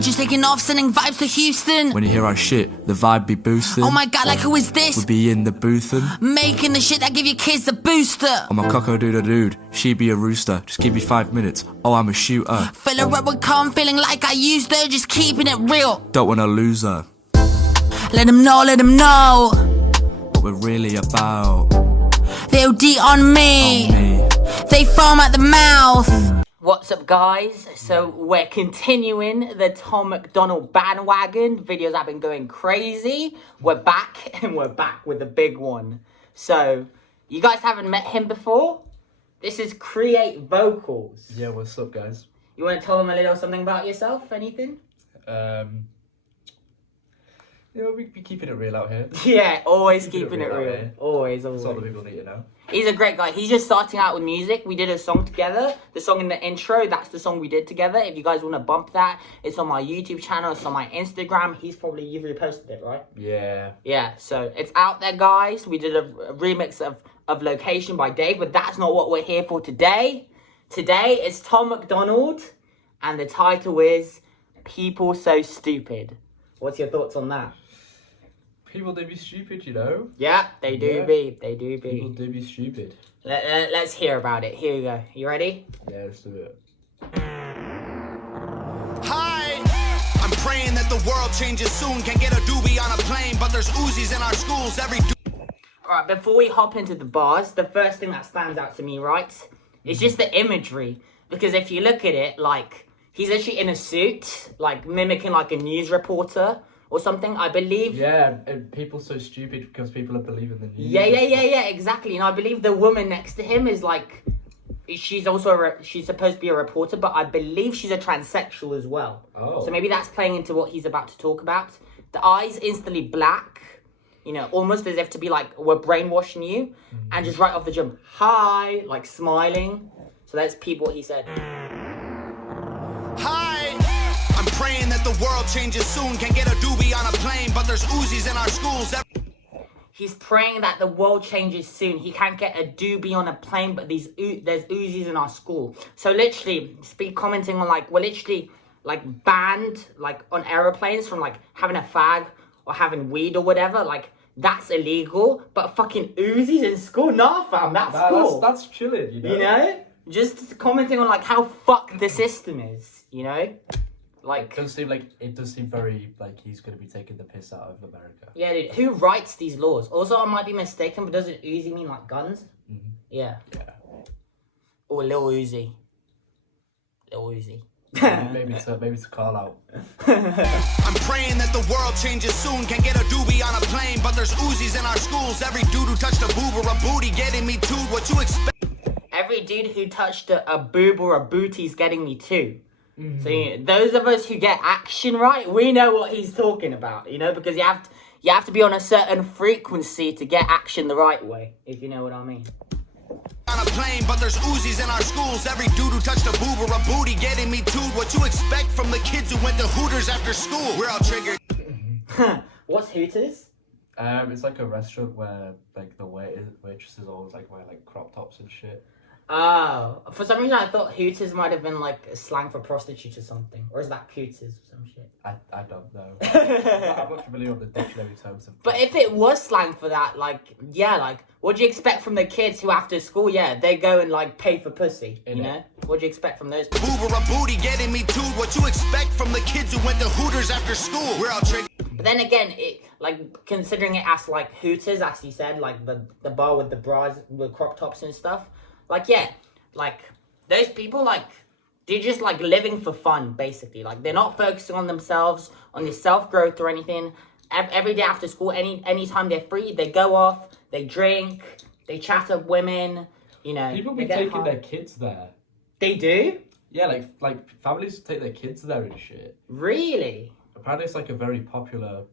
Just taking off, sending vibes to Houston. When you hear our shit, the vibe be boosting. Oh my god, like who is this? We'll be in the booth and making the shit that give your kids a booster. I'm a cock-a-doodle-dude, she be a rooster. Just give me 5 minutes, oh I'm a shooter. Fill her up with calm, feeling like I used her. Just keeping it real, don't wanna lose her. Let them know what we're really about. They OD on me. They foam at the mouth. What's up guys? So we're continuing the Tom MacDonald bandwagon. Videos have been going crazy. We're back and we're back with a big one. So you guys haven't met him before? This is Cre8 Vocals. Yeah, what's up guys? You want to tell them a little something about yourself? Anything? You know, we be keeping it real out here. Yeah, always keeping it real. Always. That's all the people need to know. He's a great guy. He's just starting out with music. We did a song together. The song in the intro, that's the song we did together. If you guys want to bump that, it's on my YouTube channel. It's on my Instagram. You've reposted it, right? Yeah. Yeah, so it's out there, guys. We did a remix of Location by Dave, but that's not what we're here for today. Today is Tom MacDonald, and the title is People So Stupid. What's your thoughts on that? People do be stupid, you know? Yeah, they do be. They do be. People do be stupid. Let's hear about it. Here we go. You ready? Yeah, let's do it. Hi! I'm praying that the world changes soon. Can't get a doobie on a plane, but there's Uzis in our schools every Alright, before we hop into the bars, the first thing that stands out to me, right, is just the imagery. Because if you look at it, like, he's actually in a suit, like, mimicking, like, a news reporter or something, I believe. Yeah, and people so stupid because people are believing the news. Yeah, exactly. And I believe the woman next to him is like, she's also she's supposed to be a reporter, but I believe she's a transsexual as well. Oh. So maybe that's playing into what he's about to talk about. The eyes instantly black, you know, almost as if to be like, we're brainwashing you, and just right off the jump, hi, like smiling. So let's peep what he said. Hi! I'm praying that the world changes soon. Can't get a doobie on a plane, but there's Uzis in our schools. He's praying that the world changes soon. He can't get a doobie on a plane, but there's Uzis in our school. So literally, commenting on like, we're literally like banned like on aeroplanes from like having a fag or having weed or whatever. Like that's illegal. But fucking Uzis in school, nah, fam, that's cool. That's chilling, you know. You know, just commenting on like how fucked the system is. You know. Like, It does seem very like he's gonna be taking the piss out of America. Yeah, dude. Who writes these laws? Also, I might be mistaken, but doesn't Uzi mean like guns? Mm-hmm. Yeah. Yeah. Or Lil Uzi. Lil Uzi. maybe it's a call out. I'm praying that the world changes soon. Can't get a doobie on a plane, but there's Uzis in our schools. Every dude who touched a boob or a booty getting me too. What you expect? Every dude who touched a boob or a booty's getting me too. So those of us who get action right, we know what he's talking about, you know, because you have to be on a certain frequency to get action the right way, if you know what I mean. On a plane, but there's Uzis in our schools. Every dude who touched a boob or a booty getting me too. What you expect from the kids who went to Hooters after school? We're all triggered. What's Hooters? It's like a restaurant where like the waitresses always like wear like crop tops and shit. Oh, for some reason I thought Hooters might have been like a slang for prostitutes or something. Or is that Cooters or some shit? I don't know. I'm not familiar with the dictionary terms of. But if it was slang for that, like, yeah, like, what do you expect from the kids who after school, yeah, they go and like pay for pussy, you know? What do you expect from those people? Boob or a booty getting me too. What you expect from the kids who went to Hooters after school? We're all triggered. But then again, it like considering it as like Hooters, as you said, like the bar with the bras with crop tops and stuff. Like, yeah, like, those people, like, they're just, like, living for fun, basically. Like, they're not focusing on themselves, on their self-growth or anything. Every day after school, anytime they're free, they go off, they drink, they chat up women, you know. People be taking their kids there. They do? Yeah, like families take their kids there and shit. Really? Apparently it's like a very popular...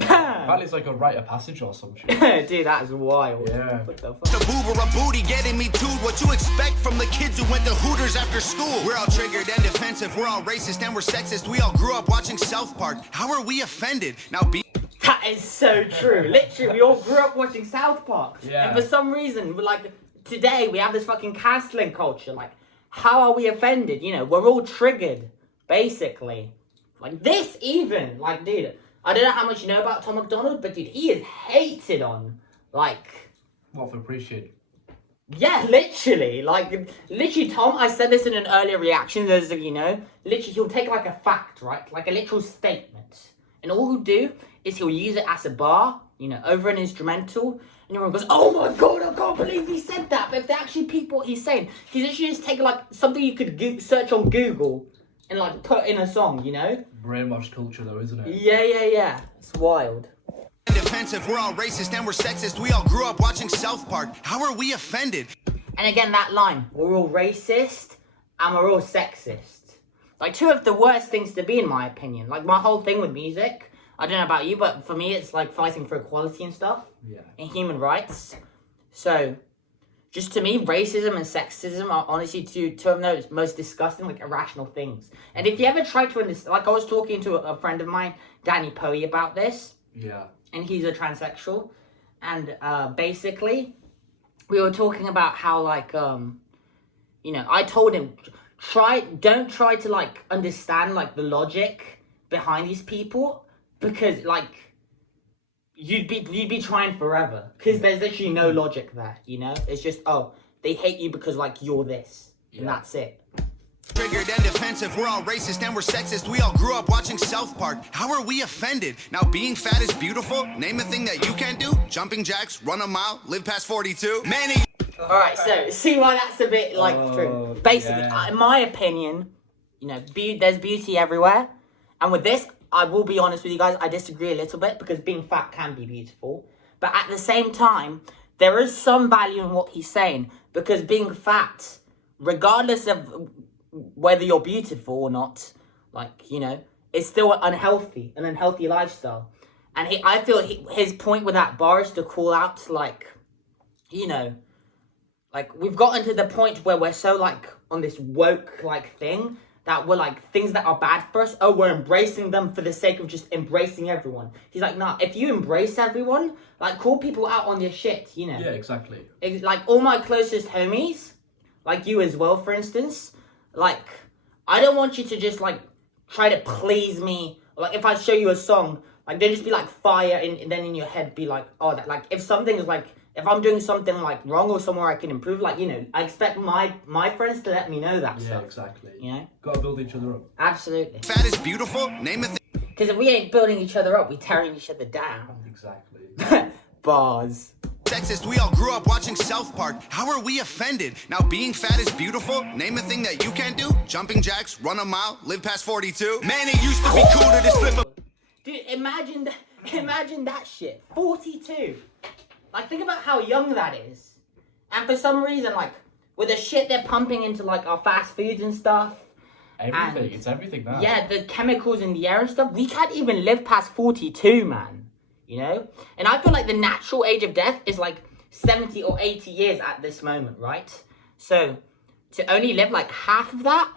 Apparently it's like a rite of passage or some shit. Dude, that is wild. Yeah. What the fuck? The boob or a booty getting me too. What you expect from the kids who went to Hooters after school? We're all triggered and defensive. We're all racist and we're sexist. We all grew up watching South Park. How are we offended? Now be... That is so true. Literally, we all grew up watching South Park. Yeah. And for some reason, like, today, we have this fucking cancelling culture. Like, how are we offended? You know, we're all triggered, basically. Like this even, like dude, I don't know how much you know about Tom MacDonald, but dude, he is hated on, like. What for appreciating? Yeah, literally, Tom, I said this in an earlier reaction, those of you know, literally, he'll take, like, a fact, right, like a literal statement, and all he'll do is he'll use it as a bar, you know, over an instrumental, and everyone goes, oh my god, I can't believe he said that, but if they actually peep what he's saying, he's literally just taking, like, something you could search on Google, and, like, put in a song, you know? Brainwashed culture, though, isn't it? Yeah. It's wild. Defensive, we're all racist and we're sexist. We all grew up watching South Park. How are we offended? And again, that line, we're all racist and we're all sexist. Like, two of the worst things to be, in my opinion. Like, my whole thing with music, I don't know about you, but for me, it's like fighting for equality and stuff. Yeah. And human rights. So, just to me, racism and sexism are honestly two of those most disgusting, like, irrational things. And if you ever try to understand, like, I was talking to a friend of mine, Danny Poe, about this. Yeah. And he's a transsexual, and basically, we were talking about how, like, you know, I told him, don't try to, like, understand, like, the logic behind these people, because, like, you'd be trying forever, because there's literally no logic there, you know? It's just, oh, they hate you because, like, you're this, and that's it. Triggered and defensive, we're all racist and we're sexist. We all grew up watching South Park. How are we offended? Now being fat is beautiful. Name a thing that you can't do. Jumping jacks, run a mile, live past 42. Manny. Alright, so see why that's a bit like true. Basically, in my opinion, you know, there's beauty everywhere. And with this, I will be honest with you guys, I disagree a little bit because being fat can be beautiful. But at the same time, there is some value in what he's saying because being fat, regardless of whether you're beautiful or not, like, you know, it's still an unhealthy lifestyle. And I feel his point with that bar is to call out, like, you know, like, we've gotten to the point where we're so, like, on this woke, like, thing, that we're, like, things that are bad for us, oh, we're embracing them for the sake of just embracing everyone. He's like, nah, if you embrace everyone, like, call people out on your shit, you know. Yeah, exactly. Like, all my closest homies, like you as well, for instance, like, I don't want you to just, like, try to please me. Like, if I show you a song, like, don't just be, like, fire, and then in your head be like, oh, that, like, if something is, like, if I'm doing something, like, wrong or somewhere I can improve, like, you know, I expect my friends to let me know that stuff. Yeah, exactly. You know? Gotta build each other up. Absolutely. Fat is beautiful. Name a thing. Because if we ain't building each other up, we're tearing each other down. Exactly. Bars. Sexist, we all grew up watching South Park. How are we offended? Now being fat is beautiful. Name a thing that you can't do. Jumping jacks, run a mile, live past 42. Man, it used to be cool to just flip a... Dude, imagine that shit. 42. Like, think about how young that is. And for some reason, like, with the shit they're pumping into, like, our fast foods and stuff. Everything. It's everything now. Yeah, the chemicals in the air and stuff. We can't even live past 42, man. You know? And I feel like the natural age of death is, like, 70 or 80 years at this moment, right? So, to only live, like, half of that,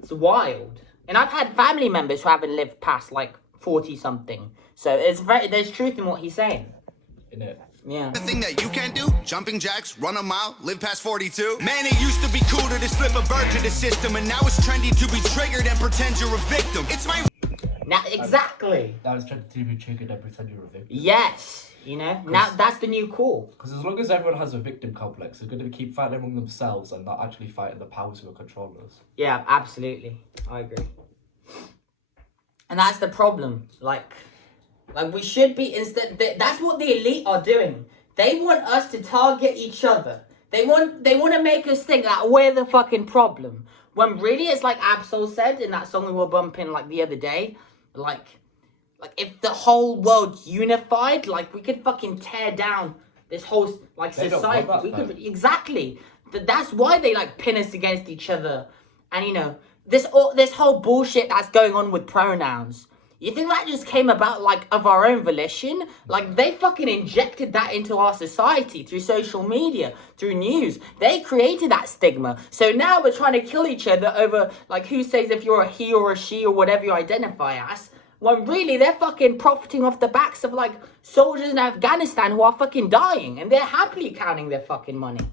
it's wild. And I've had family members who haven't lived past, like, 40-something. So, there's truth in what he's saying. In it. Yeah. The thing that you can't do, jumping jacks, run a mile, live past 42. Man, it used to be cool to just flip a bird to the system, and now it's trendy to be triggered and pretend you're a victim. It's my... Now, exactly. That was trying to be triggered and pretend you're a victim. Yes. You know, now that's the new call. Because as long as everyone has a victim complex, they're going to keep fighting among themselves and not actually fighting the powers who are controlling us. Yeah, absolutely. I agree. And that's the problem. Like we should be instead. That's what the elite are doing. They want us to target each other. They want to make us think that we're the fucking problem. When really, it's like Absol said in that song we were bumping like the other day. Like if the whole world unified, like we could fucking tear down this whole like society. We could exactly. That's why they like pin us against each other. And you know this whole bullshit that's going on with pronouns. You think that just came about, like, of our own volition? Like, they fucking injected that into our society through social media, through news. They created that stigma. So now we're trying to kill each other over, like, who says if you're a he or a she or whatever you identify as. When really, they're fucking profiting off the backs of, like, soldiers in Afghanistan who are fucking dying. And they're happily counting their fucking money.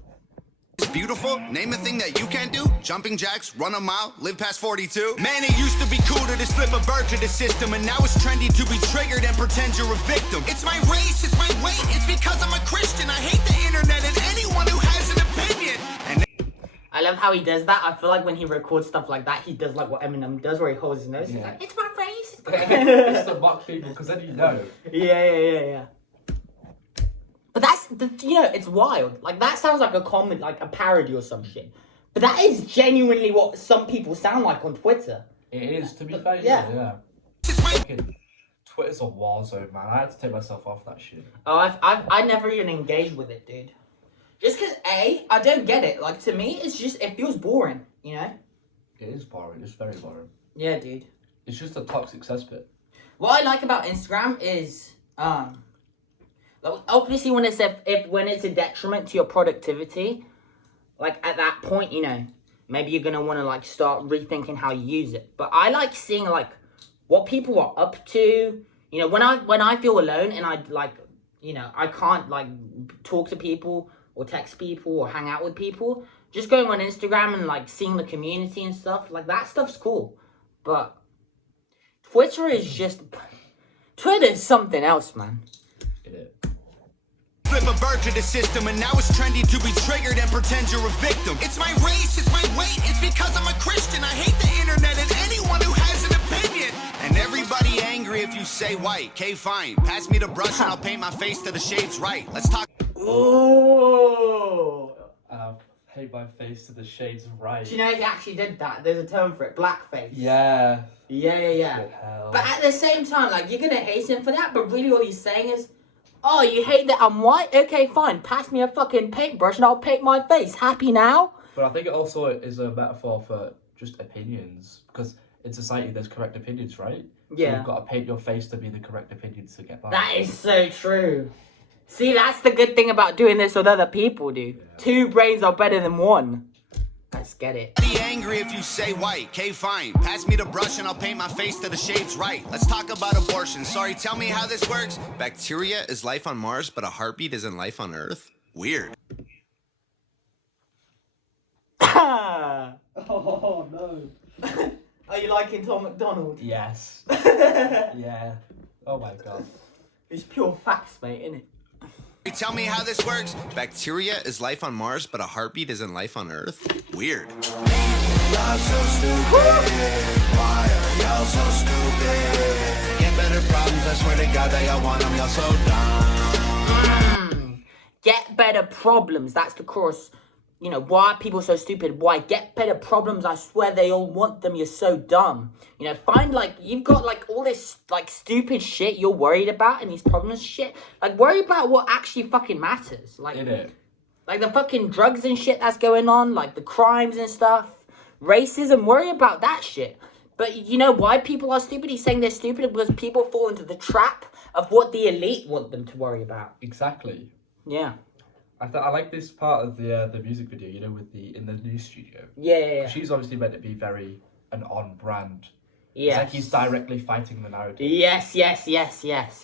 It's beautiful? Name a thing that you can't do? Jumping jacks, run a mile, live past 42. Man, it used to be cool to just flip a bird to the system, and now it's trendy to be triggered and pretend you're a victim. It's my race, it's my weight, it's because I'm a Christian. I hate the internet and anyone who has an opinion. And I love how he does that. I feel like when he records stuff like that, he does like what Eminem does, where he holds his nose. He's like, it's my face. It's my It's to mock people, because then you know. Yeah. But that's, it's wild. Like, that sounds like a comment, like a parody or some shit. But that is genuinely what some people sound like on Twitter. It is, to be fair, yeah. Fucking Twitter's a war zone, man. I had to take myself off that shit. Oh, I never even engaged with it, dude. Just because, I don't get it. Like, to me, it feels boring, you know? It is boring. It's very boring. Yeah, dude. It's just a toxic cesspit. What I like about Instagram is, obviously when it's a detriment to your productivity, like at that point, maybe you're gonna want to like start rethinking how you use it. But I like seeing like what people are up to. When I feel alone and I can't like talk to people or text people or hang out with people, just going on Instagram and like seeing the community and stuff, like that stuff's cool. But Twitter's something else, man. It is. flip a bird to the system, and now it's trendy to be triggered and pretend you're a victim. It's my race, it's my weight, it's because I'm a Christian. I hate the internet and anyone who has an opinion. And everybody angry if you say white. K, fine. Pass me the brush and I'll paint my face to the shades right. Let's talk. Ooh. Paint my face to the shades right. Do you know he actually did that? There's a term for it, blackface. Yeah. Yeah. Good hell. But at the same time, like, you're gonna hate him for that, but really all he's saying is, oh, you hate that I'm white? Okay, fine. Pass me a fucking paintbrush and I'll paint my face. Happy now? But I think it also is a metaphor for just opinions. Because in society, there's correct opinions, right? Yeah. So you've got to paint your face to be the correct opinions to get by. That is so true. See, that's the good thing about doing this with other people, dude. Yeah. 2 brains are better than 1. Let's get it. Be angry if you say white. K, fine. Pass me the brush and I'll paint my face to the shades right. Let's talk about abortion. Sorry, tell me how this works. Bacteria is life on Mars, but a heartbeat isn't life on Earth? Weird. Oh, no. Are you liking Tom MacDonald? Yes. Yeah. Oh, my God. It's pure facts, mate, innit? Tell me how this works. Bacteria is life on Mars, but a heartbeat isn't life on Earth? Weird. Y'all so stupid. Why are y'all so stupid? Get better problems, I swear to God that y'all want them, y'all so dumb. Get better problems, that's the chorus. You know, why are people so stupid? Why? Get better problems, I swear they all want them, you're so dumb. You know, find, like, you've got, like, all this, like, stupid shit you're worried about and these problems shit. Like, worry about what actually fucking matters. Like, like the fucking drugs and shit that's going on, like, the crimes and stuff. Racism, worry about that shit. But you know why people are stupid? He's saying they're stupid because people fall into the trap of what the elite want them to worry about. Exactly. Yeah. I like this part of the music video, you know, with in the news studio. Yeah. She's obviously meant to be very an on-brand. Yeah. It's like he's directly fighting the narrative. Yes.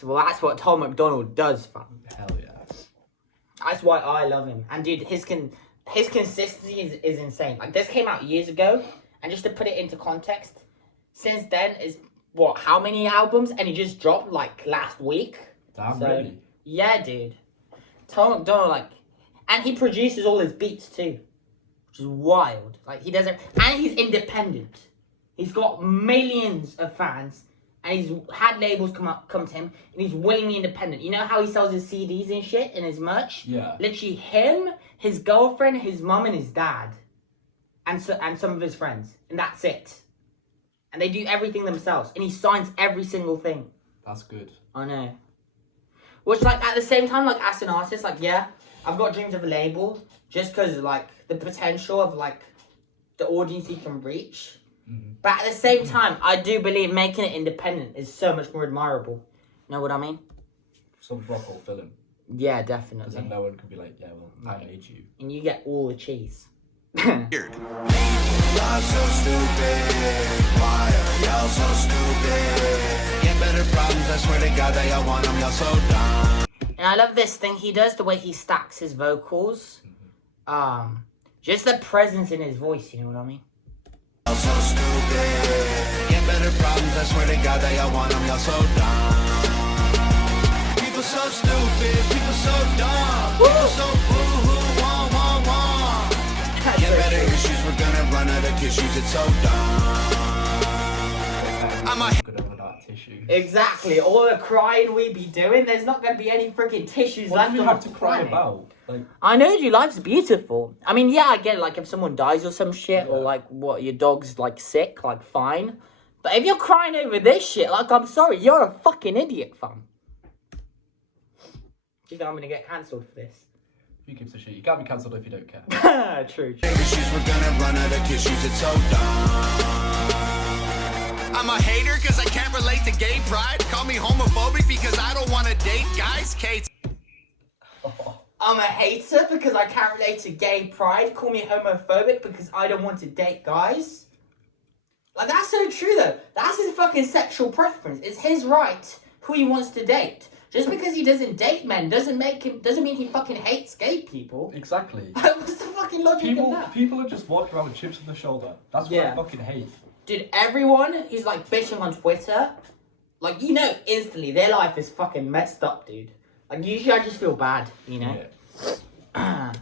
Well, that's what Tom MacDonald does, fam. Hell yeah. That's why I love him. And dude, his consistency is insane. Like, this came out years ago, and just to put it into context, since then is what, how many albums? And he just dropped like last week. Damn, really? Yeah, dude. Tom MacDonald, like, and he produces all his beats too, which is wild. Like, he doesn't, and he's independent. He's got millions of fans, and he's had labels come to him, and he's willingly independent. You know how he sells his CDs and shit and his merch? Yeah. Literally him, his girlfriend, his mum, and his dad, and some of his friends, and that's it. And they do everything themselves, and he signs every single thing. That's good. I know. Which, like, at the same time, like, as an artist, like, yeah, I've got dreams of a label, just because, like, the potential of, like, the audience you can reach. Mm-hmm. But at the same time, I do believe making it independent is so much more admirable. You know what I mean? Some rock or film. Yeah, definitely. Because then no one can be like, yeah, well, I made you. And you get all the cheese. Weird. Y'all so stupid. Why are y'all so stupid? Get better problems, I swear to God that y'all want them, y'all so dumb. And I love this thing he does, the way he stacks his vocals. Just the presence in his voice, you know what I mean? Y'all so stupid. Get better problems, I swear to God that y'all want them. Y'all so dumb. People so stupid, people so dumb. People so boo-hoo, wah. Get better issues, we're gonna run out of tissues. It's so dumb. I'm a Good over that tissue. Exactly. All the crying we be doing, there's not going to be any freaking tissues What left do you on have the to cry planet. about? Like, I know, dude, life's beautiful. I mean, yeah, I get it, like, if someone dies or some shit, or, like, what, your dog's, like, sick, like, fine. But if you're crying over this shit, like, I'm sorry, you're a fucking idiot, fam. Do you think I'm going to get cancelled for this? who gives a shit? You can't be cancelled if you don't care. True. Issues, we're gonna run out of tissues. It's so dumb. I'm a hater because I can't relate to gay pride. Call me homophobic because I don't want to date guys. Kate. I'm a hater because I can't relate to gay pride. Call me homophobic because I don't want to date guys. Like, that's so true, though. That's his fucking sexual preference. It's his right who he wants to date. Just because he doesn't date men doesn't mean he fucking hates gay people. Exactly. What's the fucking logic of that? People are just walking around with chips on their shoulder. That's what Yeah. I fucking hate. Dude, everyone who's like bitching on Twitter, like, you know, instantly their life is fucking messed up, dude. Like, usually I just feel bad, you know? Yeah.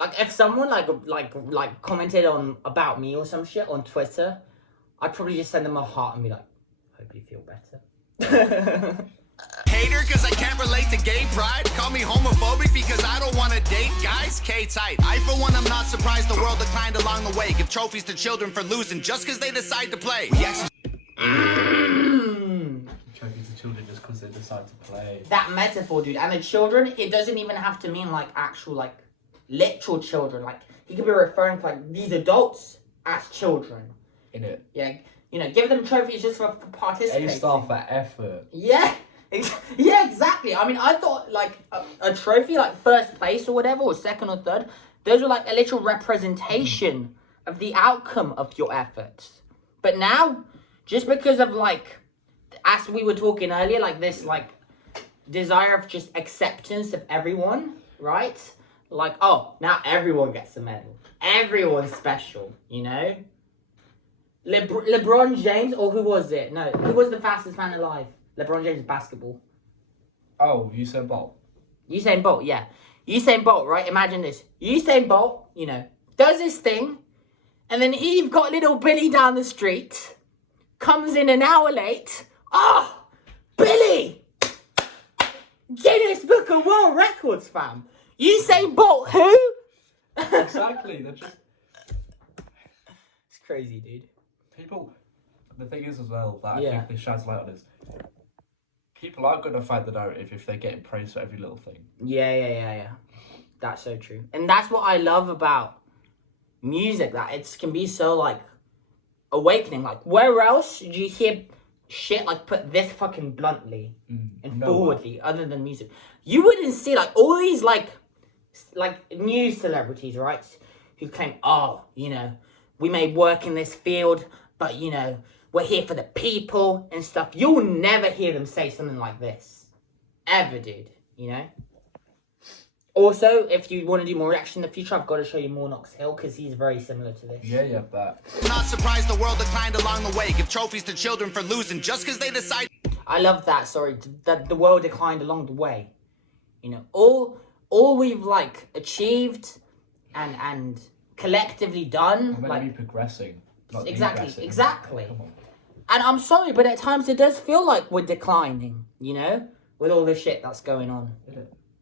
Like, if someone like commented on about me or some shit on Twitter, I'd probably just send them a heart and be like, hope you feel better. Hater because I can't relate to gay pride. Call me homophobic because I don't want to date guys. K-tight. I, for one, I'm not surprised the world declined along the way. Give trophies to children for losing just because they decide to play. We actually Trophies to children just because they decide to play. That metaphor, dude. And the children, it doesn't even have to mean like actual, like, literal children. Like, he could be referring to like these adults as children. In it. Yeah, you know, give them trophies just for participating. A-star for effort. Yeah, yeah, exactly. I mean, I thought like a trophy, like first place or whatever, or second or third, those were like a literal representation of the outcome of your efforts. But now, just because of like, as we were talking earlier, like this like desire of just acceptance of everyone, right? Like, oh, now everyone gets a medal. Everyone's special, you know? LeBron James, or who was it? No, who was the fastest man alive? LeBron James basketball. Oh, Usain Bolt. Usain Bolt, yeah. Usain Bolt, right? Imagine this. Usain Bolt, you know, does his thing, and then Eve got little Billy down the street, comes in an hour late. Oh, Billy! Guinness Book of World Records, fam. Usain Bolt, who? Exactly. They're just... It's crazy, dude. People, the thing is as well that I Yeah. think this shines light on is people aren't going to fight the narrative if they're getting praised for every little thing. Yeah. That's so true. And that's what I love about music, that it can be so, like, awakening. Like, where else do you hear shit, like, put this fucking bluntly and nowhere. forwardly, other than music? You wouldn't see, like, all these, like news celebrities, right, who claim, oh, you know, we may work in this field, but, you know, we're here for the people and stuff. You'll never hear them say something like this. Ever, dude. You know? Also, if you want to do more reaction in the future, I've got to show you more Knox Hill, because he's very similar to this. Yeah, but... not surprised the world declined along the way. Give trophies to children for losing just because they decide. I love that, sorry. That the world declined along the way. You know, all we've, like, achieved and collectively done, We're like... meant to be progressing. Not Exactly, degressing. exactly. Come on. And I'm sorry, but at times it does feel like we're declining, you know? With all the shit that's going on.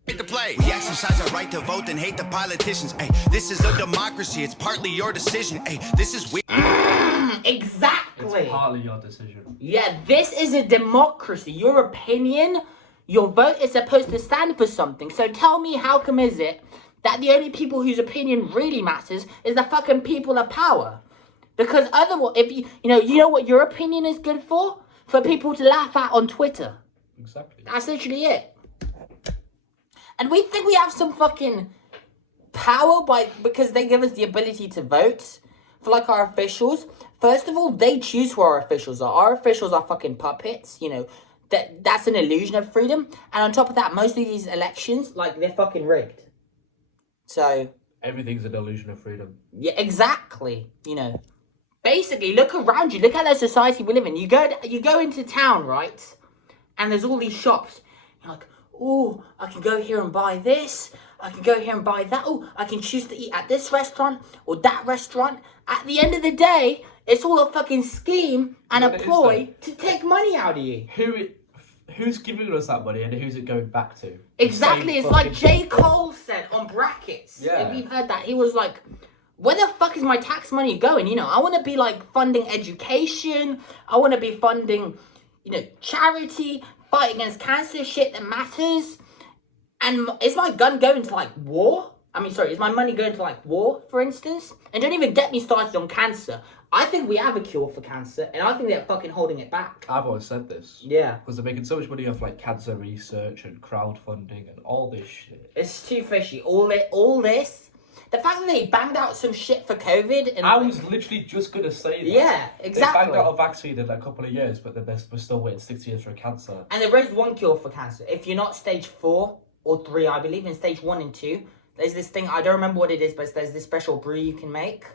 To play. We exercise our right to vote and hate the politicians. Hey, this is a democracy. It's partly your decision. Hey, this is weird. Exactly. It's partly your decision. Yeah, this is a democracy. Your opinion, your vote is supposed to stand for something. So tell me, how come is it that the only people whose opinion really matters is the fucking people of power? Because otherwise, if you know what your opinion is good for? For people to laugh at on Twitter. Exactly. That's literally it. And we think we have some fucking power because they give us the ability to vote for, like, our officials. First of all, they choose who our officials are. Our officials are fucking puppets, you know. That's an illusion of freedom. And on top of that, most of these elections, like, they're fucking rigged. So Everything's an illusion of freedom. yeah, exactly. You know, basically, look around you. Look at the society we live in. You go into town, right? And there's all these shops. You're like, oh, I can go here and buy this. I can go here and buy that. Oh, I can choose to eat at this restaurant or that restaurant. At the end of the day, it's all a fucking scheme and a ploy to take money out of you. Who's giving us that money and who's it going back to? Exactly. It's like J. Cole said on Brackets. Yeah. If you've heard that, he was like, where the fuck is my tax money going? You know, I want to be like funding education. I want to be funding, you know, charity, fight against cancer, shit that matters. And is my gun going to like war? Is my money going to like war, for instance? And don't even get me started on cancer. I think we have a cure for cancer, and I think they're fucking holding it back. I've always said this. Yeah. Because they're making so much money off like cancer research and crowdfunding and all this shit. It's too fishy. All this. The fact that they banged out some shit for COVID. And I was literally just going to say that. Yeah, exactly. They banged out a vaccine in a couple of years, but then we're still waiting 6 years for cancer. And there is one cure for cancer. If you're not stage 4 or 3, I believe in stage 1 and 2, there's this thing, I don't remember what it is, but there's this special brew you can make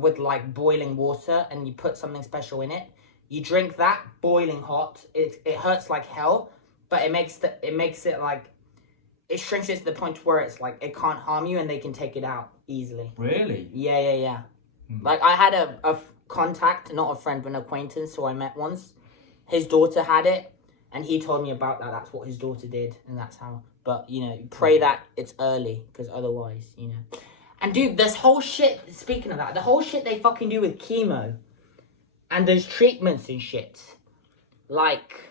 with like boiling water, and you put something special in it. You drink that boiling hot. It hurts like hell, but it makes it like, it shrinks it to the point where it's like it can't harm you and they can take it out easily. Really? Yeah. Like I had a contact, not a friend but an acquaintance who I met once. His daughter had it and he told me about that. That's what his daughter did, and that's how. But you know, pray that it's early, because otherwise, you know. And dude, this whole shit, speaking of that, the whole shit they fucking do with chemo and those treatments and shit, like.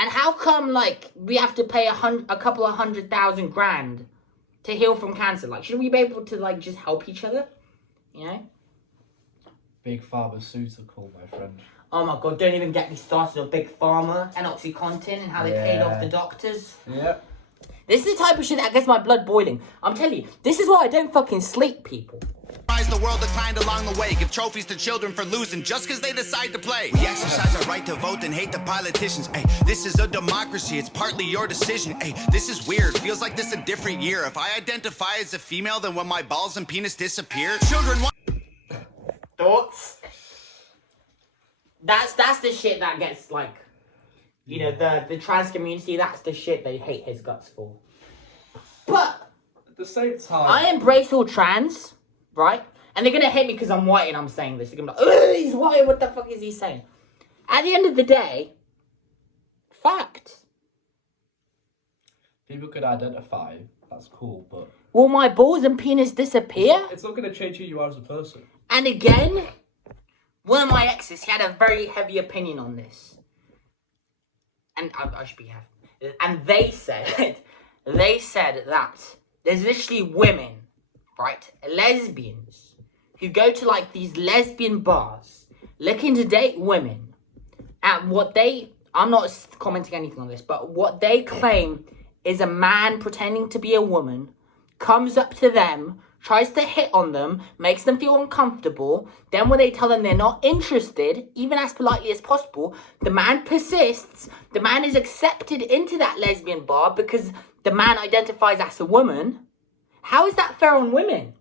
And how come, like, we have to pay a couple of $100,000 to heal from cancer? Like, shouldn't we be able to, like, just help each other? You know? Big pharmaceutical, my friend. Oh my god, don't even get me started on Big Pharma and OxyContin and how they paid off the doctors. Yeah. This is the type of shit that gets my blood boiling. I'm telling you, this is why I don't fucking sleep, people. The world declined along the way. Give trophies to children for losing just because they decide to play. We exercise our right to vote and hate the politicians. Hey, this is a democracy. It's partly your decision. Hey, this is weird. Feels like this a different year. If I identify as a female, then when my balls and penis disappear, children want. Thoughts? That's the shit that gets, like, you know, the trans community. That's the shit they hate his guts for. But at the same time, I embrace all trans, right? And they're gonna hate me because I'm white and I'm saying this. They're gonna be like, oh, he's white, what the fuck is he saying? At the end of the day, fact. people could identify, that's cool, but Will my balls and penis disappear? it's not going to change who you are as a person. And again, one of my exes, he had a very heavy opinion on this. And I should be careful. And they said that there's literally women, right, lesbians, who go to like these lesbian bars looking to date women, and I'm not commenting anything on this, but what they claim is a man pretending to be a woman comes up to them, tries to hit on them, makes them feel uncomfortable. Then when they tell them they're not interested, even as politely as possible, the man persists. The man is accepted into that lesbian bar because the man identifies as a woman. How is that fair on women?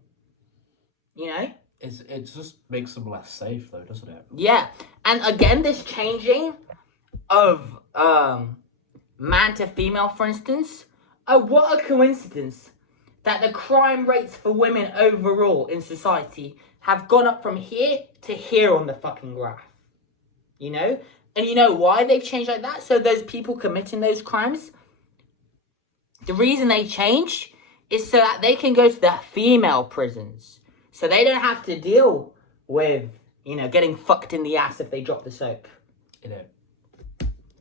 You know? It just makes them less safe though, doesn't it? Yeah. And again, this changing of man to female, for instance. Oh, what a coincidence that the crime rates for women overall in society have gone up from here to here on the fucking graph. You know? And you know why they've changed like that? So those people committing those crimes, the reason they changed is so that they can go to the female prisons. So they don't have to deal with, you know, getting fucked in the ass if they drop the soap. You know.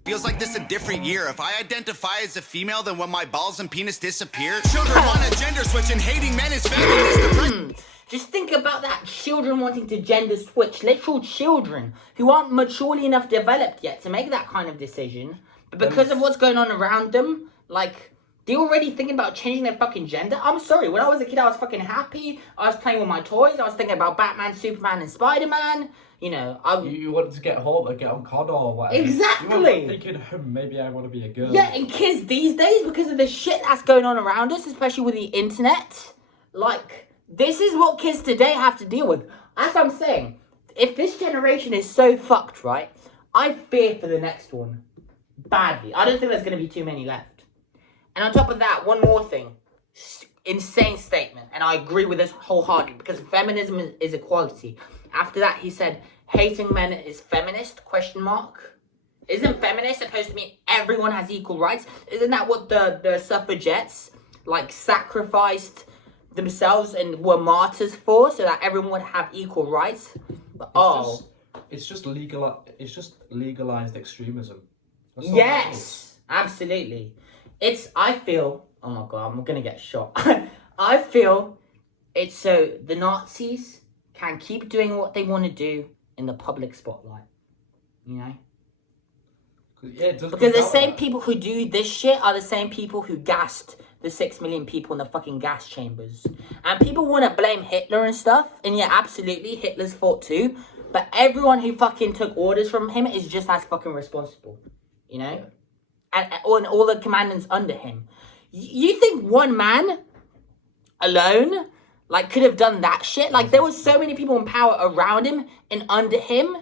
Feels like this a different year. If I identify as a female, then when my balls and penis disappear, children want a gender switch and hating men is feminist. Just think about that. Children wanting to gender switch. Literal children who aren't maturely enough developed yet to make that kind of decision. But because of what's going on around them, like, they're already thinking about changing their fucking gender. I'm sorry. When I was a kid, I was fucking happy. I was playing with my toys. I was thinking about Batman, Superman, and Spider-Man. You know, you wanted to get home or get on COD or whatever. Exactly. You weren't thinking, maybe I want to be a girl. Yeah, and kids these days, because of the shit that's going on around us, especially with the internet, like, this is what kids today have to deal with. As I'm saying, if this generation is so fucked, right, I fear for the next one. Badly. I don't think there's going to be too many left. And on top of that, one more thing. Insane statement. And I agree with this wholeheartedly, because feminism is equality. After that, he said, hating men is feminist, ? Isn't feminist supposed to mean everyone has equal rights? Isn't that what the suffragettes, like, sacrificed themselves and were martyrs for, so that everyone would have equal rights? It's just legalized extremism. That's all it is. Yes, absolutely. I feel, oh my god, I'm gonna get shot. I feel it's so the Nazis can keep doing what they want to do in the public spotlight. You know? Yeah, Because the same people who do this shit are the same people who gassed the 6 million people in the fucking gas chambers. And people want to blame Hitler and stuff. And yeah, absolutely, Hitler's fault too. But everyone who fucking took orders from him is just as fucking responsible. You know? And all the commandants under him. You think one man alone, like, could have done that shit? Like, there was so many people in power around him and under him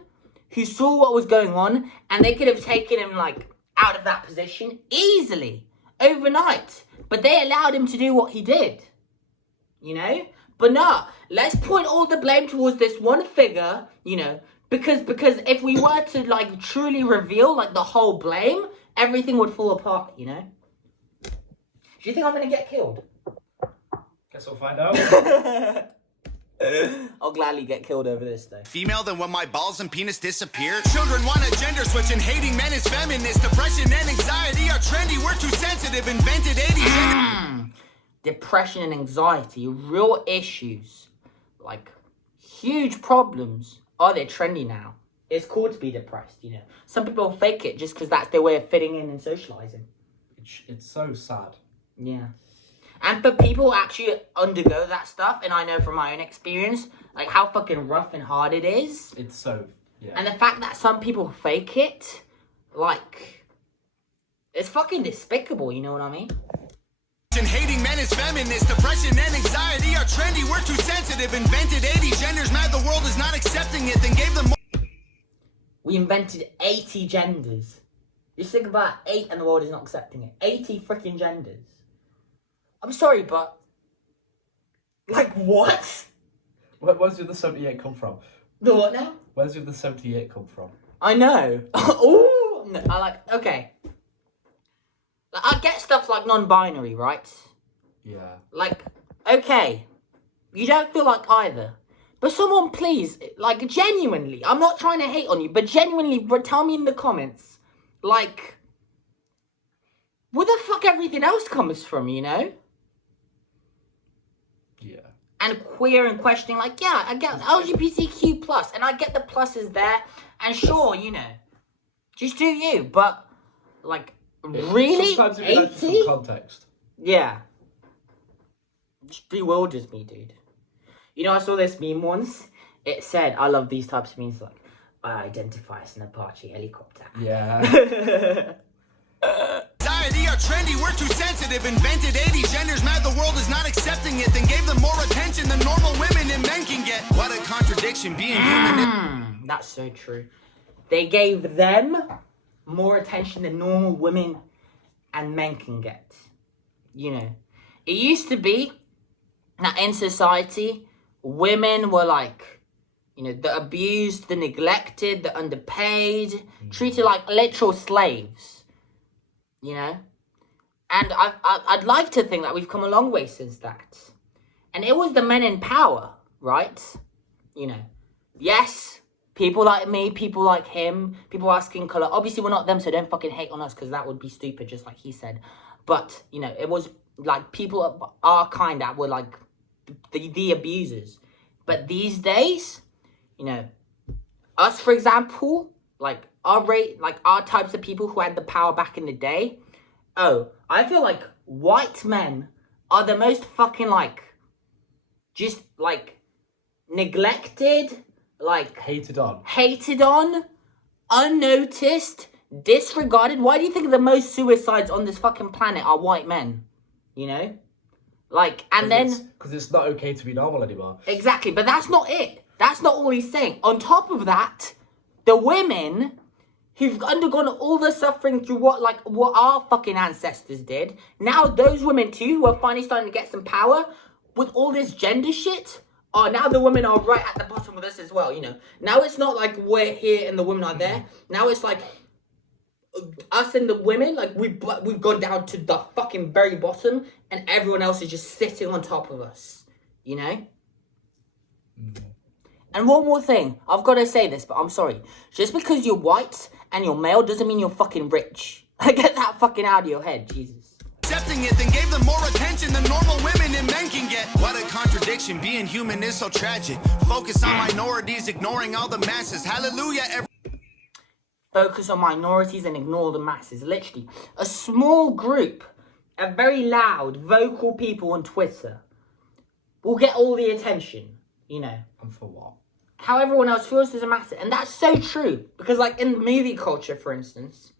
who saw what was going on, and they could have taken him, like, out of that position easily, overnight. But they allowed him to do what he did. You know? But no, let's point all the blame towards this one figure, you know, because if we were to, like, truly reveal, like, the whole blame, everything would fall apart, you know? Do you think I'm gonna get killed? Guess we'll find out. I'll gladly get killed over this, though. Female than when my balls and penis disappear. Children want a gender switch and hating men is feminist. Depression and anxiety are trendy. We're too sensitive. Invented 80 gender. Depression and anxiety, real issues, like huge problems. Oh, they're trendy now. It's cool to be depressed, you know. Some people fake it just because that's their way of fitting in and socializing. It's so sad. Yeah. And for people who actually undergo that stuff, and I know from my own experience, like how fucking rough and hard it is. It's so, yeah. And the fact that some people fake it, like, it's fucking despicable, you know what I mean? And hating men is feminist. Depression and anxiety are trendy. We're too sensitive. Invented 80 genders. Mad the world is not accepting it. Then gave them more. We invented 80 genders. Just think about 8 and the world is not accepting it. 80 freaking genders. I'm sorry, but... Like, what? Where's the other 78 come from? The what now? Where's the other 78 come from? I know. Ooh! No, okay. Like, I get stuff like non-binary, right? Yeah. Like, okay. You don't feel like either. But someone please, like, genuinely, I'm not trying to hate on you, but genuinely, tell me in the comments, like, where the fuck everything else comes from, you know? Yeah. And queer and questioning, like, yeah, I get LGBTQ+, and I get the pluses there, and sure, you know, just do you, but, like, really? Sometimes it adds some context. Yeah. Just bewilders me, dude. You know, I saw this meme once. It said, I love these types of memes, like, I identify as an Apache helicopter. Yeah. Anxiety are trendy. We're too sensitive. Invented 80 genders. Mad the world is not accepting it. Then gave them more attention than normal women and men can get. What a contradiction. Being human. That's so true. They gave them more attention than normal women and men can get. You know, it used to be that in society, women were like, you know, the abused, the neglected, the underpaid, treated like literal slaves, you know? And I'd like to think that we've come a long way since that. And it was the men in power, right? You know, yes, people like me, people like him, people our skin colour. Obviously, we're not them, so don't fucking hate on us because that would be stupid, just like he said. But, you know, it was like people of our kind that were like the abusers. But these days, you know, us, for example, like our types of people who had the power back in the day. Oh, I feel like white men are the most fucking like, just like neglected, like Hated on, unnoticed, disregarded. Why do you think the most suicides on this fucking planet are white men? You know? Like, and then... Because it's not okay to be normal anymore. Exactly, but that's not it. That's not all he's saying. On top of that, the women who've undergone all the suffering through what our fucking ancestors did, now those women too, who are finally starting to get some power with all this gender shit, now the women are right at the bottom with us as well, you know. Now it's not like we're here and the women are there. Now it's like us and the women, like we've gone down to the fucking very bottom, and everyone else is just sitting on top of us, you know. And one more thing, I've got to say this, but I'm sorry. Just because you're white and you're male doesn't mean you're fucking rich. Get that fucking out of your head, Jesus. Accepting it, then gave them more attention than normal women and men can get. What a contradiction, being human is so tragic. Focus on minorities, ignoring all the masses. Hallelujah. Focus on minorities and ignore the masses. Literally, a small group of very loud, vocal people on Twitter will get all the attention, you know. And for what? How everyone else feels doesn't matter. And that's so true. Because, like, in movie culture, for instance,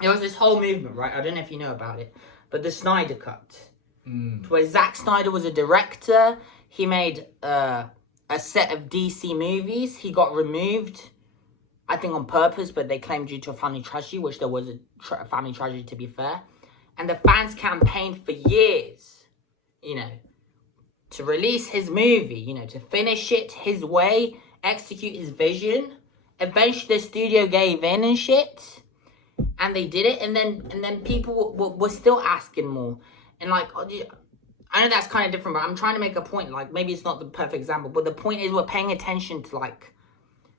there was this whole movement, right? I don't know if you know about it. But the Snyder Cut. Where Zack Snyder was a director. He made a set of DC movies. He got removed, I think on purpose, but they claimed due to a family tragedy, which there was a family tragedy, to be fair. And the fans campaigned for years, you know, to release his movie, you know, to finish it his way, execute his vision. Eventually the studio gave in and shit, and they did it, and then people were still asking more. And like, I know that's kind of different, but I'm trying to make a point. Like, maybe it's not the perfect example, but the point is we're paying attention to like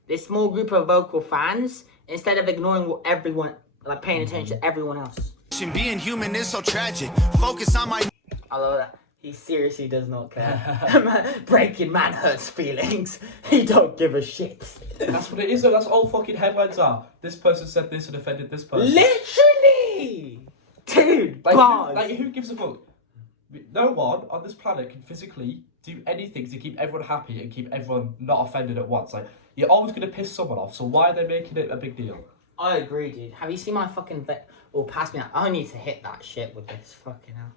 this small group of vocal fans instead of ignoring what everyone, like paying attention to everyone else. Being human is so tragic. Focus on my... I love that. He seriously does not care. Breaking man hurts feelings. He don't give a shit. That's what it is, though. That's all fucking headlines are. This person said this and offended this person. Literally! Dude, like who gives a fuck? No one on this planet can physically do anything to keep everyone happy and keep everyone not offended at once. Like, you're always going to piss someone off, so why are they making it a big deal? I agree, dude. Have you seen my fucking pass me out. I need to hit that shit with this fucking hell.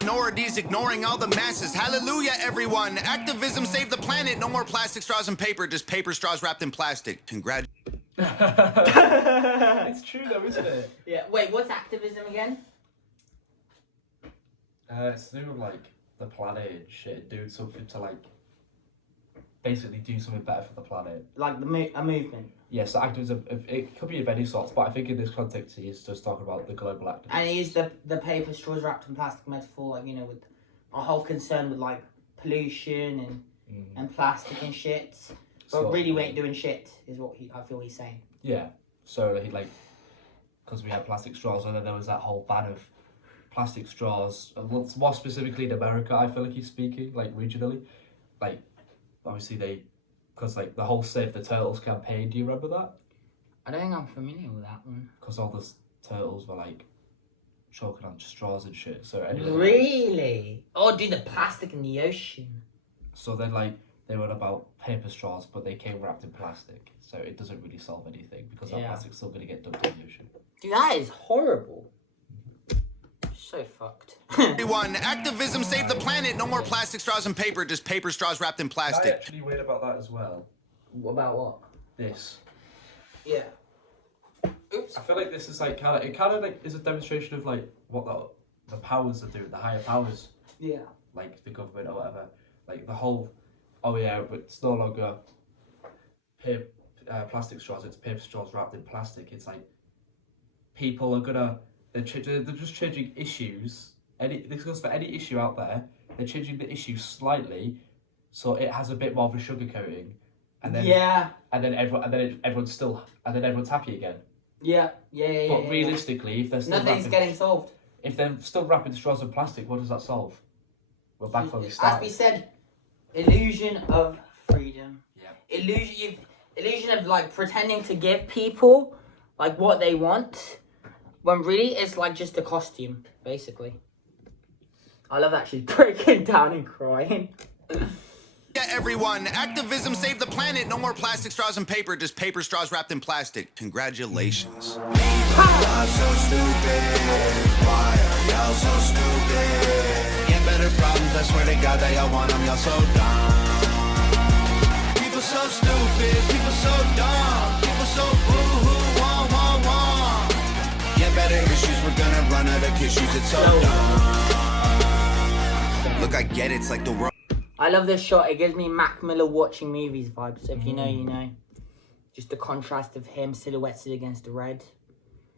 Minorities ignoring all the masses. Hallelujah, everyone. Activism saved the planet. No more plastic straws and paper, just paper straws wrapped in plastic. Congrats. It's true though, isn't it? Yeah. Wait, what's activism again? It's to do with like the planet and shit, doing something to like basically do something better for the planet. Like a movement. Yes, so activism, it could be of any sorts, but I think in this context he's just talking about the global activism. And he used the paper straws wrapped in plastic metaphor, like, you know, with a whole concern with like pollution and plastic and shit. But So, really we ain't doing shit, is what I feel he's saying. Yeah, so he like, because we had plastic straws, and then there was that whole ban of plastic straws, more specifically in America, I feel like he's speaking, like regionally. Like, obviously because like the whole Save the Turtles campaign, do you remember that? I don't think I'm familiar with that one. Because all the turtles were like choking on straws and shit. So anyway. Really? Oh, dude, the plastic in the ocean. So then like they were about paper straws, but they came wrapped in plastic. So it doesn't really solve anything because that plastic's still gonna get dumped in the ocean. Dude, that is horrible. So fucked. Everyone, activism saved the planet. No more plastic straws and paper, just paper straws wrapped in I plastic. actually read about that as well. About what? This. Yeah. Oops. I feel like this is like kind of like is a demonstration of like what the powers are doing, the higher powers. Yeah. Like the government or whatever. Like the whole, oh yeah, but it's no longer plastic straws, it's paper straws wrapped in plastic. It's like people are gonna, they're just changing issues. This goes for any issue out there. They're changing the issue slightly, so it has a bit more of a sugar coating, and then everyone's happy again. Yeah. But realistically, if they're still nothing's getting solved. If they're still wrapping straws in plastic, what does that solve? We're back on the start. As we said, illusion of freedom. Yeah. Illusion of like pretending to give people like what they want, when really it's like just a costume, basically. I love that she's breaking down and crying. Yeah, everyone, activism saved the planet. No more plastic straws and paper, just paper straws wrapped in plastic. Congratulations. People are so stupid. Why are Y'all so stupid. Get better problems, I swear to God that y'all want them. Y'all so dumb. People so stupid, people so dumb. People so boo-hoo, wah, wah, wah. Get better issues, we're gonna run out of tissues. It's so dumb. Look, I get it, it's like the world. I love this shot. It gives me Mac Miller watching movies vibes. So if you know, you know. Just the contrast of him silhouetted against the red.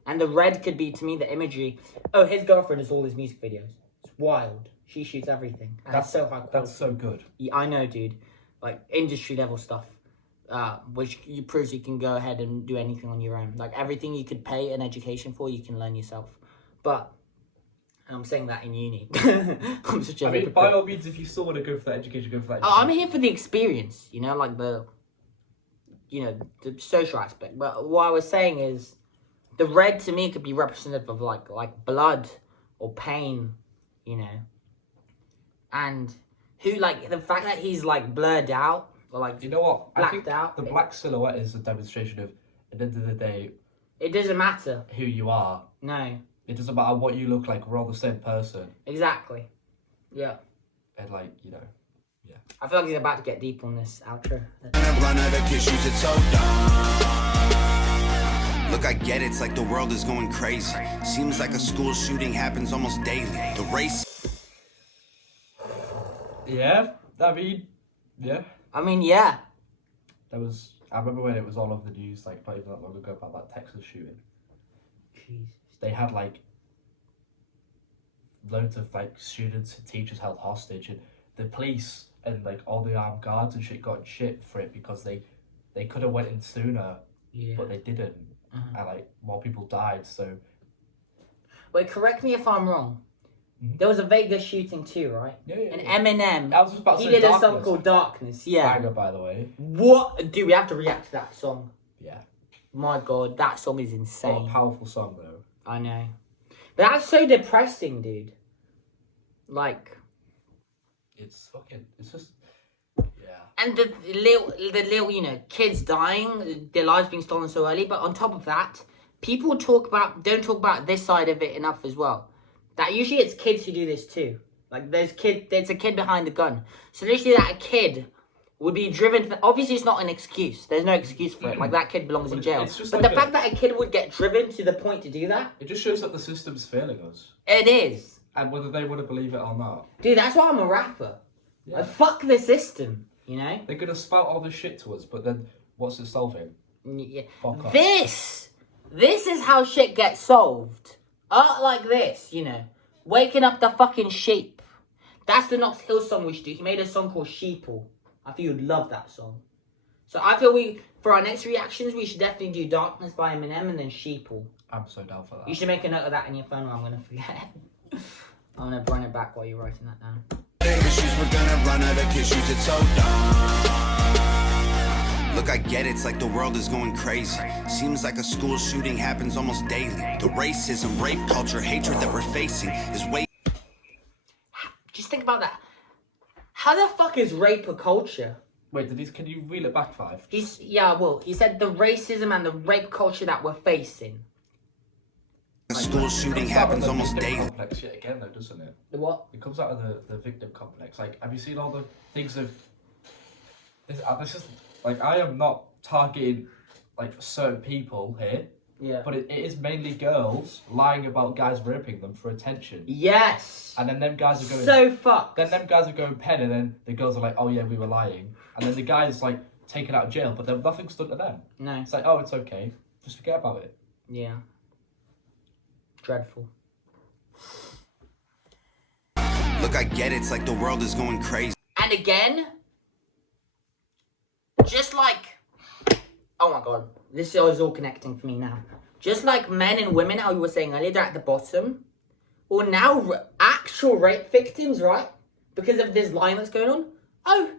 And the red could be, to me, the imagery. Oh, his girlfriend does all his music videos. It's wild. She shoots everything. And that's so high quality. That's so good. Yeah, I know, dude. Like, industry level stuff. Which proves you can go ahead and do anything on your own. Like, everything you could pay an education for, you can learn yourself. But... and I'm saying that in uni. I'm such a hypocrite. By all means, if you still want to go for that education, go for that education. Oh, I'm here for the experience, you know, like the social aspect. But what I was saying is, the red to me could be representative of like blood or pain, you know. And who, like, the fact that he's like blurred out or like, you know what? blacked I think out. the black silhouette is a demonstration of, at the end of the day, it doesn't matter. who you are. No. It doesn't matter what you look like. We're all the same person. Exactly. Yeah. And like, you know, yeah. I feel like he's about to get deep on this outro. Gonna run out of tissues, it's so dumb. Look, I get it, it's like the world is going crazy. Seems like a school shooting happens almost daily. The race. Yeah, I mean, yeah. I mean, yeah. There was, I remember when it was all over the news, like, not even that long ago, about that Texas shooting. Jeez. They had, like, loads of, like, students and teachers held hostage, and the police and, like, all the armed guards and shit got shit for it because they could have went in sooner, but they didn't. And, like, more people died, so... Wait, correct me if I'm wrong. There was a Vegas shooting too, right? Yeah. And Eminem, I was just about to he say did a song Darkness. called Darkness, yeah. Banger, by the way. What? Dude, we have to react to that song. Yeah. My God, that song is insane. What a powerful song, though. I know. But that's so depressing, dude. Like... It's fucking... It's just... Yeah. And the little, you know, kids dying, their lives being stolen so early. But on top of that, people don't talk about this side of it enough as well. That usually it's kids who do this too. Like there's a kid behind the gun. So literally that kid would be driven. Obviously, it's not an excuse. There's no excuse for it. Like that kid belongs in jail. But the fact that a kid would get driven to the point to do that, it just shows that the system's failing us. it is. And whether they want to believe it or not. Dude, that's why I'm a rapper. Yeah. Like, fuck the system. You know. They're gonna spout all this shit to us, but then what's it solving? Yeah. Fuck off. This is how shit gets solved. Art like this, you know. Waking up the fucking sheep. That's the Knox Hill song we should do. He made a song called Sheeple. I think you'd love that song. So I feel for our next reactions, we should definitely do Darkness by Eminem and then Sheeple. I'm so down for that. You should make a note of that in your phone or I'm going to forget. I'm going to run it back while you're writing that down. Issues, we're gonna run out of tissues, it's so dumb. Look, I get it, it's like the world is going crazy. Seems like a school shooting happens almost daily. The racism, rape culture, hatred that we're facing is way... Just think about that. How the fuck is rape a culture? Wait, can you reel it back 5? He said the racism and the rape culture that we're facing. A school shooting happens almost daily. Complex shit again, though, doesn't it? The what? It comes out of the victim complex. Like, have you seen all the things of... This is... Like, I am not targeting, like, certain people here. Yeah. But it is mainly girls lying about guys raping them for attention. Yes. And then them guys are going... So fucked. Then them guys are going pen, and then the girls are like, oh yeah, we were lying. And then the guy's like, taken out of jail, but then nothing's done to them. No. It's like, oh, it's okay. Just forget about it. Yeah. Dreadful. Look, I get it, it's like the world is going crazy. And again, just like... Oh my God. This is all connecting for me now. Just like men and women, how you were saying earlier, they're at the bottom. Or now actual rape victims, right? Because of this line that's going on. Oh,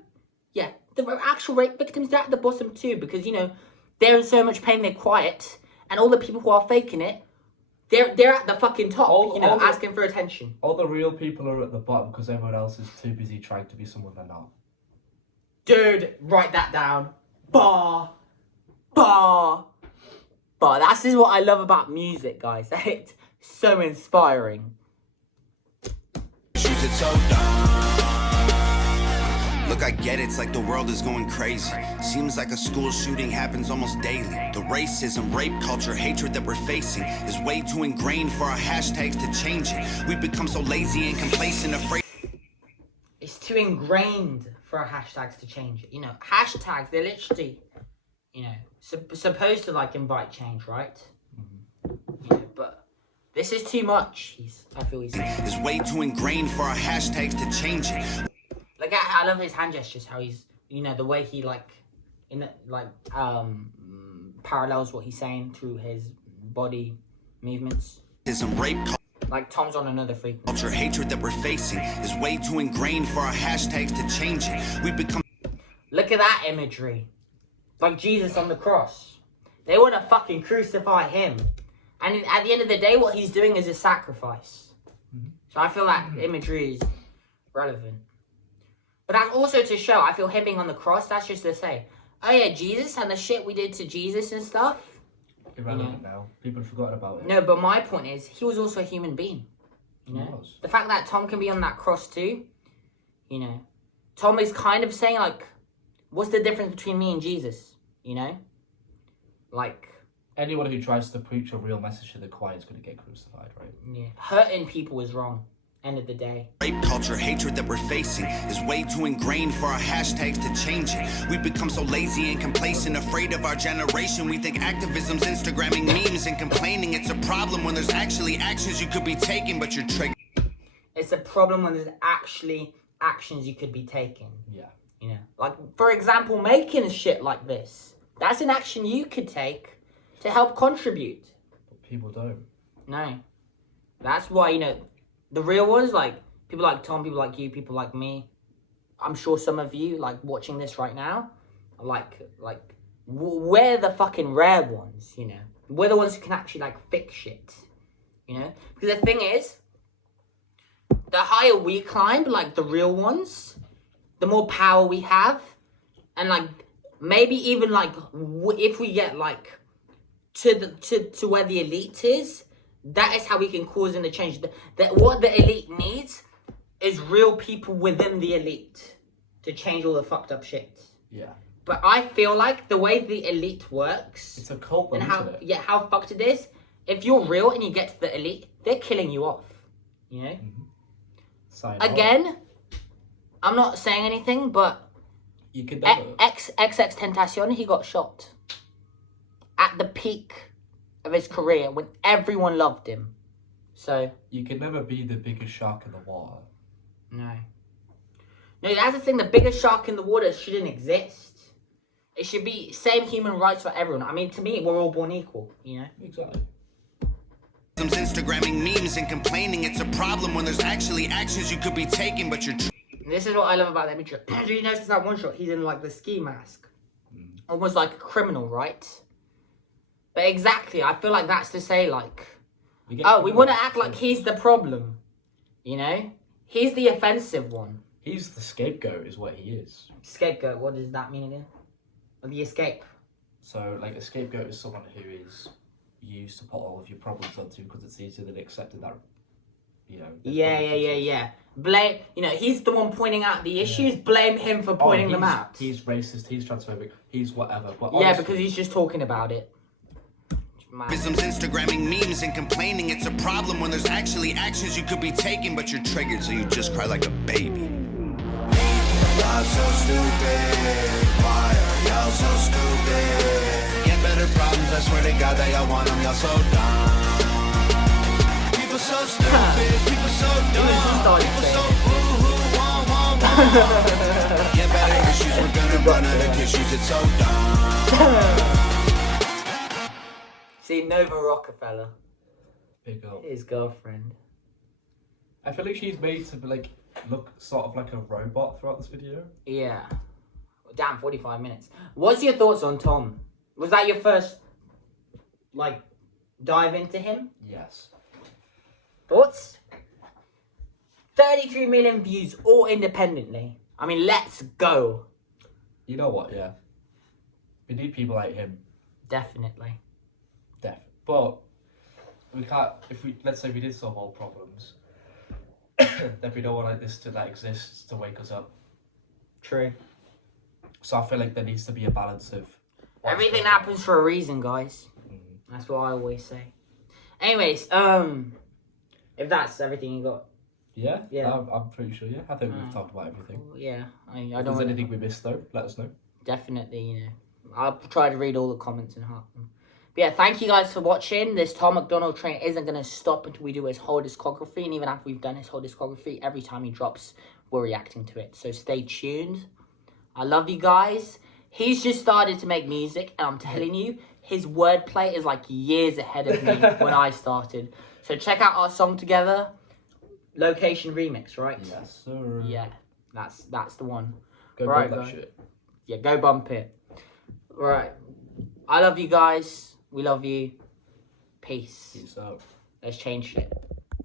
yeah. The actual rape victims, they're at the bottom too. Because, you know, they're in so much pain, they're quiet. And all the people who are faking it, they're at the fucking top, asking for attention. All the real people are at the bottom because everyone else is too busy trying to be someone they're not. Dude, write that down. Bar. That's just what I love about music, guys. It's so inspiring. it's so dumb. Look, I get it, it's like the world is going crazy. Seems like a school shooting happens almost daily. The racism, rape culture, hatred that we're facing is way too ingrained for our hashtags to change it. We've become so lazy and complacent, afraid. It's too ingrained for our hashtags to change it. You know, hashtags, they're literally, you know, supposed to like invite change, right? You know, but this is too much. I feel he's Is way too ingrained for our hashtags to change it. Like I love his hand gestures, how he's, you know, the way he parallels what he's saying through his body movements. Rape Like Tom's on another frequency. culture, hatred that we're facing is way too ingrained for our hashtags to change it. We've become. Look at that imagery. Like Jesus on the cross. They want to fucking crucify him. And at the end of the day, what he's doing is a sacrifice. So I feel that imagery is relevant. But that's also to show, I feel him being on the cross, that's just to say, oh yeah, Jesus and the shit we did to Jesus and stuff. Irrelevant now. People have forgotten about it. No, but my point is, he was also a human being. You know? The fact that Tom can be on that cross too, you know. Tom is kind of saying, like, what's the difference between me and Jesus? You know? Like... Anyone who tries to preach a real message to the choir is going to get crucified, right? Yeah. Hurting people is wrong. End of the day. Rape culture, hatred that we're facing is way too ingrained for our hashtags to change it. We've become so lazy and complacent, afraid of our generation. We think activism's Instagramming memes and complaining. It's a problem when there's actually actions you could be taking, but you're triggered. It's a problem when there's actually actions you could be taking. Yeah. You know, like, for example, making shit like this. That's an action you could take to help contribute. But people don't. No. That's why, you know, the real ones, like, people like Tom, people like you, people like me. I'm sure some of you, like, watching this right now, we're the fucking rare ones, you know. We're the ones who can actually, like, fix shit, you know. Because the thing is, the higher we climb, like, the real ones, the more power we have. And, like, maybe even, like, if we get, like, to where the elite is, that is how we can cause in the change. That what the elite needs is real people within the elite to change all the fucked up shit. Yeah. But I feel like the way the elite works, It's a cult, and isn't it? how fucked it is. If you're real and you get to the elite, they're killing you off. You know. Again, I'm not saying anything, but you could never. XX Tentacion, he got shot at the peak of his career when everyone loved him. So You could never be the biggest shark in the water. no, that's the thing. The biggest shark in the water shouldn't exist. It should be same human rights for everyone. I mean, to me, we're all born equal. You know. Exactly. Instagramming memes and complaining. It's a problem when there's actually actions you could be taking, but you're. This is what I love about that picture. Do you notice that one shot? He's in like the ski mask, almost like a criminal, right? But exactly, I feel like that's to say, like, we want to act like he's the problem, you know? He's the offensive one. He's the scapegoat, is what he is. Scapegoat, what does that mean again? The escape. So, like, a scapegoat is someone who is used to put all of your problems onto because it's easier than accepting that, you know. Yeah. Blame, you know, he's the one pointing out the issues. Blame him for pointing them out. He's racist, he's transphobic, he's whatever. But yeah, because he's just talking about it. Instagramming memes and complaining. It's a problem when there's actually actions you could be taking, but you're triggered, so you just cry like a baby. Y'all so stupid. Why are y'all so stupid? Get better problems, I swear to God that y'all want them, y'all so dumb. People so stupid. People so dumb. People so boo-hoo. Get better issues, we're gonna run out of tissues, it's so dumb. See, Nova Rockefeller, Big up. his girlfriend. I feel like she's made to like look sort of like a robot throughout this video. Yeah. Damn, 45 minutes. What's your thoughts on Tom? Was that your first, like, dive into him? Yes. Thoughts? 33 million views, all independently. I mean, let's go. You know what, yeah. We need people like him. Definitely. But we can't, let's say we did solve all problems, there'd be no one like this that exists to wake us up. True. So I feel like there needs to be a balance of Everything happens for a reason, guys. That's what I always say. Anyways, if that's everything you got, Yeah, Yeah. I'm pretty sure. Yeah, I think we've talked about everything. yeah, I If don't. there's Wanna, anything we missed though, let us know. definitely, you know, I'll try to read all the comments and heart them. But yeah, thank you guys for watching. This Tom MacDonald train isn't gonna stop until we do his whole discography, and even after we've done his whole discography, every time he drops, we're reacting to it. So stay tuned. I love you guys. He's just started to make music, and I'm telling you, his wordplay is like years ahead of me when I started. So check out our song together, Location Remix, right? Yes, sir. Yeah, that's the one. Go Right, bump that guys. shit. Yeah, go bump it. Right. I love you guys. We love you. Peace. Peace out. Let's change shit.